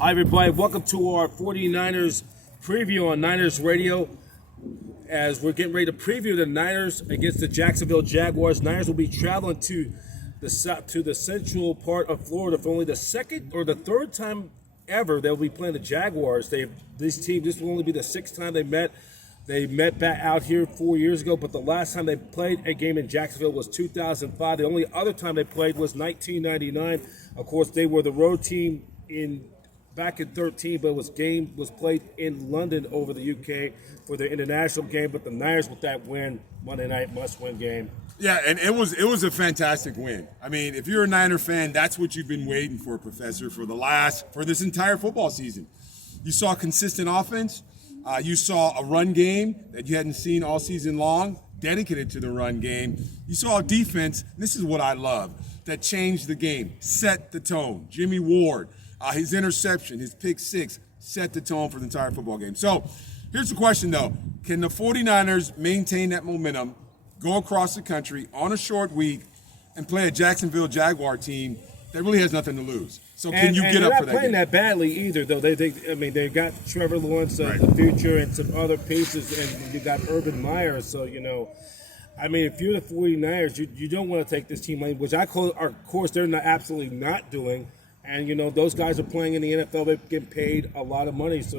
Hi, everybody. Welcome to our 49ers preview on Niners Radio. As we're getting ready to preview the Niners against the Jacksonville Jaguars. Niners will be traveling to the central part of Florida for only the second or the third time ever they'll be playing the Jaguars. This will only be the sixth time they met. They met back out here 4 years ago, but the last time they played a game in Jacksonville was 2005. The only other time they played was 1999. Of course, they were the road team back in 13, but was played in London over the UK for the international game. But the Niners with that win, Monday night must-win game. Yeah, and it was a fantastic win. I mean, if you're a Niner fan, that's what you've been waiting for, Professor, for this entire football season. You saw consistent offense. You saw a run game that you hadn't seen all season long, dedicated to the run game. You saw a defense, and this is what I love, that changed the game, set the tone. Jimmy Ward, his interception, his pick six, set the tone for the entire football game. So here's the question, though. Can the 49ers maintain that momentum, go across the country on a short week, and play a Jacksonville Jaguar team that really has nothing to lose? So can you get up for that game? They're not playing that badly either, though. They got Trevor Lawrence of the future and some other pieces, and you got Urban Meyer. So, if you're the 49ers, you don't want to take this team lane, which of course, they're absolutely not doing. And, those guys are playing in the NFL. They're getting paid a lot of money. So,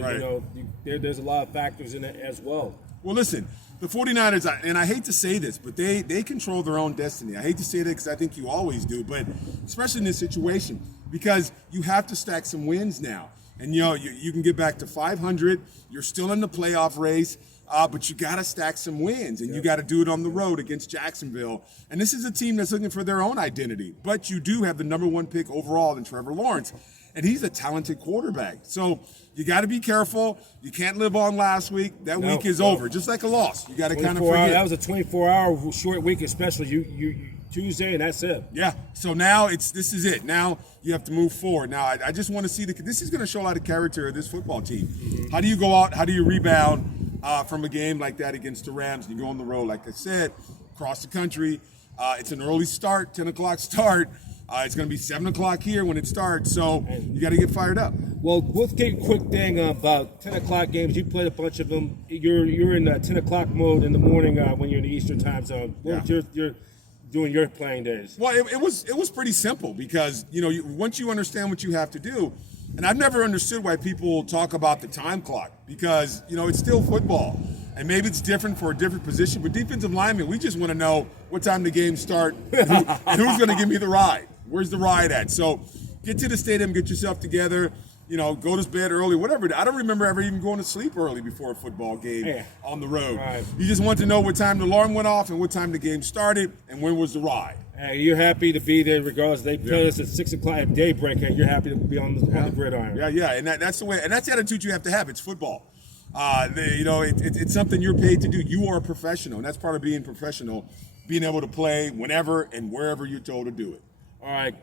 there's a lot of factors in it as well. Well, listen, the 49ers, and I hate to say this, but they control their own destiny. I hate to say that because I think you always do, but especially in this situation, because you have to stack some wins now. And, you can get back to 500. You're still in the playoff race, but you got to stack some wins, and you got to do it on the road against Jacksonville. And this is a team that's looking for their own identity. But you do have the number one pick overall in Trevor Lawrence, and he's a talented quarterback. So you got to be careful. You can't live on last week. That week is over, just like a loss. You got to kind of forget. That was a 24-hour short week, especially you Tuesday, and that's it. Yeah. So now this is it. Now you have to move forward. Now I just want to see this is going to show a lot of character of this football team. Mm-hmm. How do you go out? How do you rebound from a game like that against the Rams? You go on the road, like I said, across the country. It's an early start, 10 o'clock start. It's going to be 7 o'clock here when it starts, so you got to get fired up. Well, let's get a quick thing about 10 o'clock games. You played a bunch of them. You're in 10 o'clock mode in the morning when you're in the Eastern time zone. You're doing your playing days. Well, it was pretty simple because, once you understand what you have to do, and I've never understood why people talk about the time clock because, it's still football. And maybe it's different for a different position, but defensive linemen, we just want to know what time the game starts and who's going to give me the ride. Where's the ride at? So get to the stadium, get yourself together, go to bed early, whatever. I don't remember ever even going to sleep early before a football game on the road. Right. You just want to know what time the alarm went off and what time the game started and when was the ride. Hey, you're happy to be there regardless. They play us at 6 o'clock at daybreak, and you're happy to be on the gridiron. Yeah, and that's the way, and that's the attitude you have to have. It's football. It's something you're paid to do. You are a professional, and that's part of being professional, being able to play whenever and wherever you're told to do it. All right.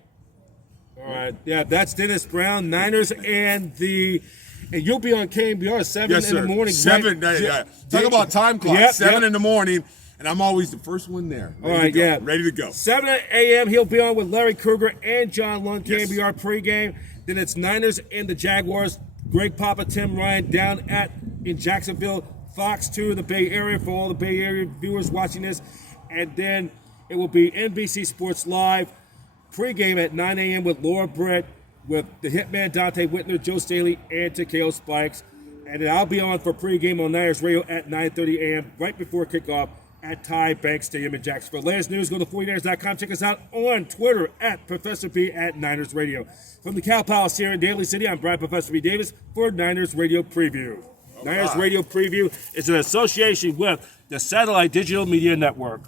Yeah, that's Dennis Brown, Niners, and you'll be on KNBR 7 in the morning. 7, talk about time clock. 7 in the morning, and I'm always the first one there. Ready to go. 7 a.m. He'll be on with Larry Kruger and John Lund, KNBR pregame. Then it's Niners and the Jaguars. Greg Papa, Tim Ryan down in Jacksonville, Fox 2 in the Bay Area for all the Bay Area viewers watching this. And then it will be NBC Sports Live pregame at 9 a.m. with Laura Brett, with the Hitman Dante Whitner, Joe Staley, and Takeo Spikes. And then I'll be on for pregame on Niners Radio at 9:30 a.m. right before kickoff at Taii Bank Stadium in Jacksonville. Latest news, go to 49ers.com. Check us out on Twitter at Professor P at Niners Radio. From the Cow Palace here in Daly City, I'm Brad Professor P. Davis for Niners Radio Preview. Niners Radio Preview is an association with the Satellite Digital Media Network.